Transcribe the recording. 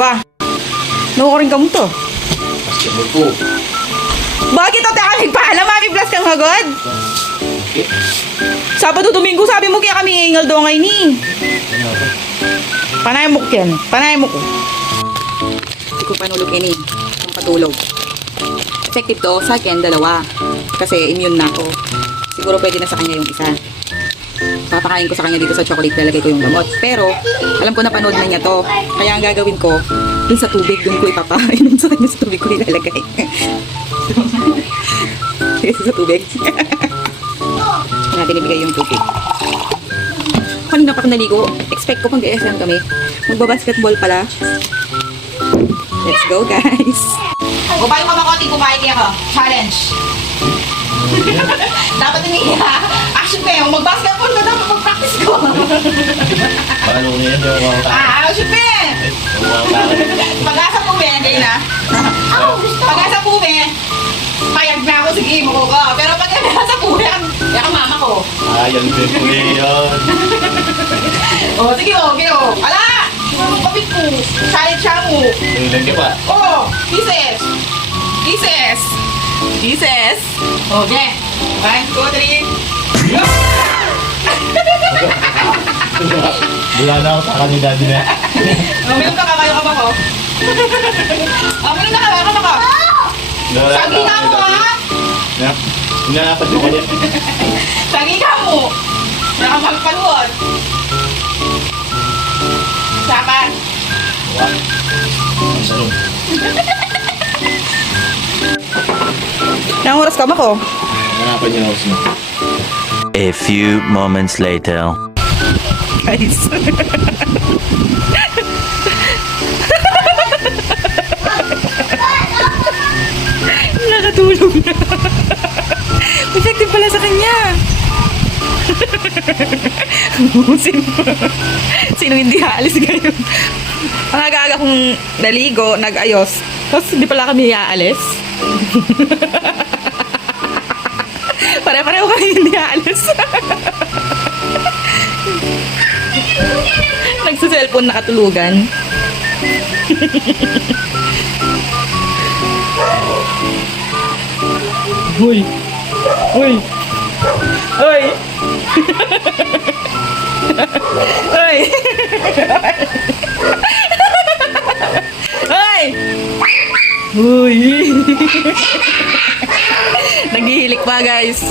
Ba? Nakukuring ka mo to. Basketball po. Bakit ito kami paalam? Mami plus kang hagod? Sabado Domingo, sabi mo kaya kami ingal do ngay ni. Panay mo yan. Panay mo ko. Hindi ko panulog ini. Ang patulog. Effective to sa akin, 2. Kasi immune na ako. Siguro pwede na sa kanya yung isa. Papakain ko sa kanya dito sa chocolate, lalagay ko yung gamot. Pero, alam ko na panood na niya to. Kaya ang gagawin ko, dun sa tubig, dun ko ipapainom sa kanya sa tubig ko ilalagay. Sa tubig. Natin ibigay yung tubig. Kanina pa ako naligo. Expect ko pang SM kami. Magbabasketball pala. Let's go, guys. Kumain ka ba konti? Kumain kaya ko. Challenge. Dapat hindi ha. Action pa yung mag-basketball na dapat mag-practice ko. Paano nga yan yung mga tao? Action pa eh. Yung mga tao. Pag-asa po ba yan, kayo na? Pag-asa po ba yan? Payag na ako, sige, mo ko. Pero pag nasa po yan, yan ang mama ko. Yan din po yun. O, sige o, sige o. Ala! Kapit ko. Challenge siya mo. Ilan ka pa? Oh, kisses. Kisses. Kisses. Okay. 1, 2, 3. Wala na ako sa kanila din na. Uminom ka, kakayo ka ba ko? Uminom na ka, kakayo ka. Sagi ka mo, ha? Hinanapat mo kanya. Sagi ka mo. Nakamagpaluot. Sapan. Ang sarong. Nang oras ka ba ko? Hanapan niyo ako mo. A few moments later. Guys. Nakatulog na. Effective pala sa kanya. Sino hindi haalis ngayon? Ang aga-aga kong naligo, nag-ayos. Tapos hindi pala kami haalis. Pare-pareho kami hindi haalis. Nagsa-cellphone nakatulugan. Uy! Uy! Uy! Uy! Uy! Uy! Naghihilik pa, guys.